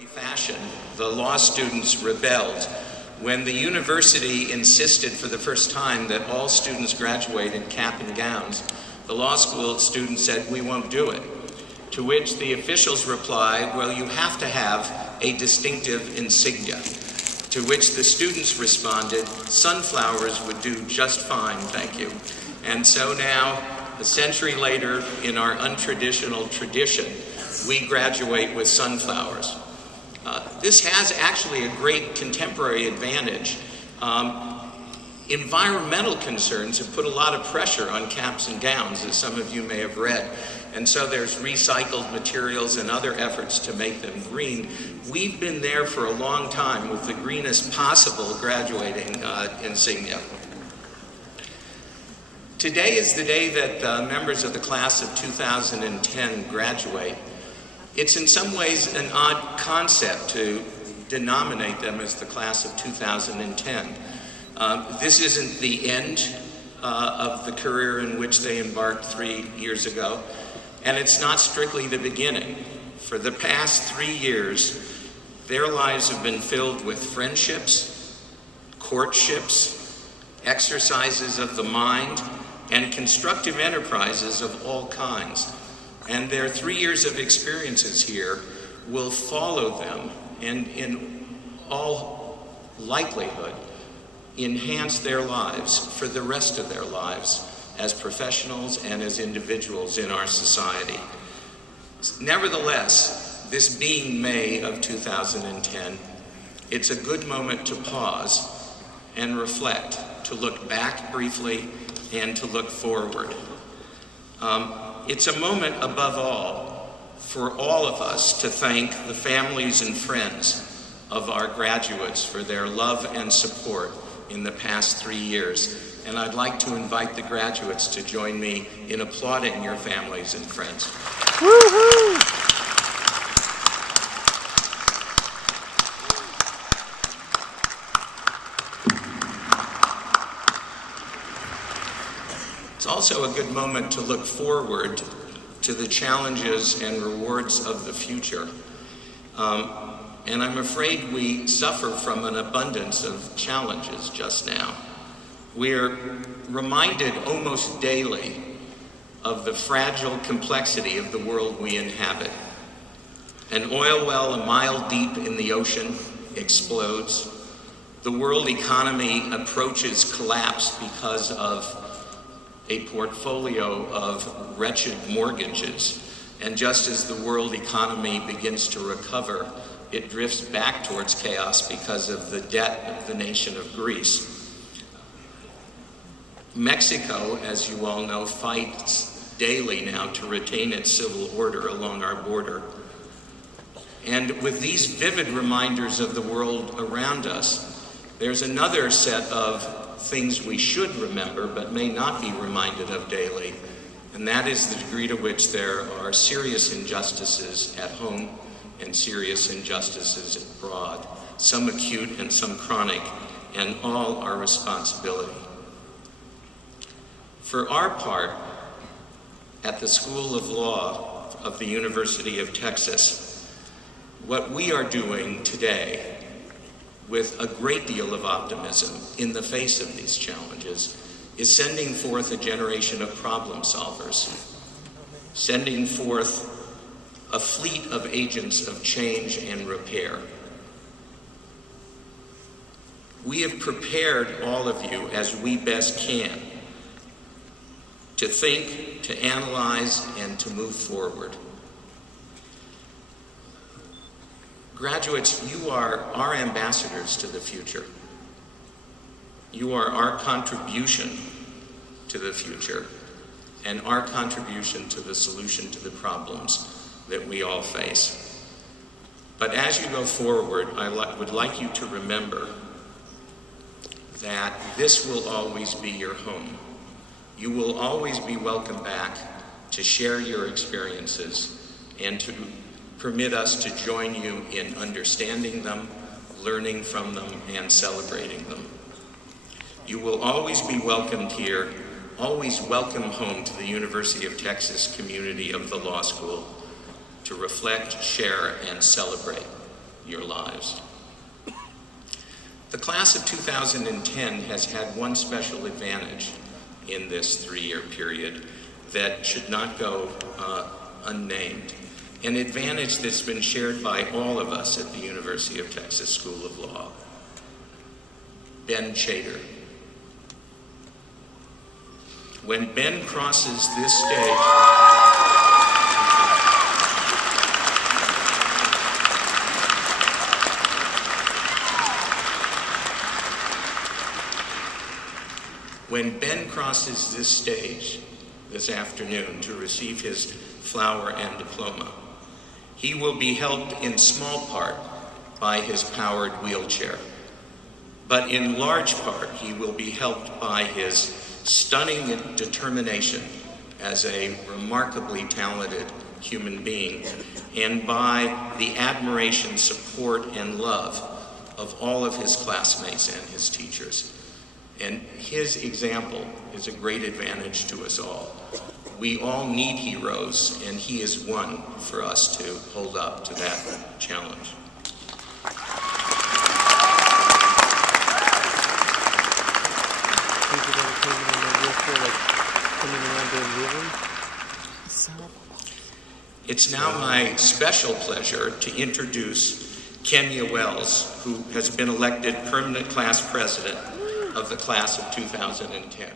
Fashion, the law students rebelled when the university insisted for the first time that all students graduate in cap and gowns. The law school students said, "We won't do it." To which the officials replied, "Well, you have to have a distinctive insignia." To which the students responded, "Sunflowers would do just fine, thank you." And so now, a century later, in our untraditional tradition, we graduate with sunflowers. This has actually a great contemporary advantage. Environmental concerns have put a lot of pressure on caps and gowns, as some of you may have read. And so there's recycled materials and other efforts to make them green. We've been there for a long time with the greenest possible graduating insignia. Today is the day that members of the class of 2010 graduate. It's in some ways an odd concept to denominate them as the class of 2010. This isn't the end of the career in which they embarked 3 years ago, and it's not strictly the beginning. For the past 3 years, their lives have been filled with friendships, courtships, exercises of the mind, and constructive enterprises of all kinds. And their 3 years of experiences here will follow them and, in all likelihood, enhance their lives for the rest of their lives as professionals and as individuals in our society. Nevertheless, this being May of 2010, it's a good moment to pause and reflect, to look back briefly and to look forward. It's a moment, above all, for all of us to thank the families and friends of our graduates for their love and support in the past 3 years. And I'd like to invite the graduates to join me in applauding your families and friends. Woo-hoo! It's also a good moment to look forward to the challenges and rewards of the future. And I'm afraid we suffer from an abundance of challenges just now. We're reminded almost daily of the fragile complexity of the world we inhabit. An oil well a mile deep in the ocean explodes. The world economy approaches collapse because of a portfolio of wretched mortgages. And just as the world economy begins to recover, it drifts back towards chaos because of the debt of the nation of Greece. Mexico, as you all know, fights daily now to retain its civil order along our border. And with these vivid reminders of the world around us, there's another set of things we should remember but may not be reminded of daily, and that is the degree to which there are serious injustices at home and serious injustices abroad, some acute and some chronic, and all our responsibility. For our part, at the School of Law of the University of Texas, what we are doing today with a great deal of optimism in the face of these challenges is sending forth a generation of problem solvers, sending forth a fleet of agents of change and repair. We have prepared all of you as we best can to think, to analyze, and to move forward. Graduates, you are our ambassadors to the future. You are our contribution to the future and our contribution to the solution to the problems that we all face. But as you go forward, I would like you to remember that this will always be your home. You will always be welcome back to share your experiences and to permit us to join you in understanding them, learning from them, and celebrating them. You will always be welcomed here, always welcome home to the University of Texas community of the law school to reflect, share, and celebrate. your lives. The class of 2010 has had one special advantage in this 3-year period that should not go unnamed. An advantage that's been shared by all of us at the University of Texas School of Law. Ben Chater. When Ben crosses this stage, when Ben crosses this stage this afternoon to receive his flower and diploma, he will be helped in small part by his powered wheelchair. But in large part, he will be helped by his stunning determination as a remarkably talented human being, and by the admiration, support, and love of all of his classmates and his teachers. And his example is a great advantage to us all. We all need heroes, and he is one for us to hold up to that challenge. It's now my special pleasure to introduce Kenya Wells, who has been elected permanent class president of the class of 2010.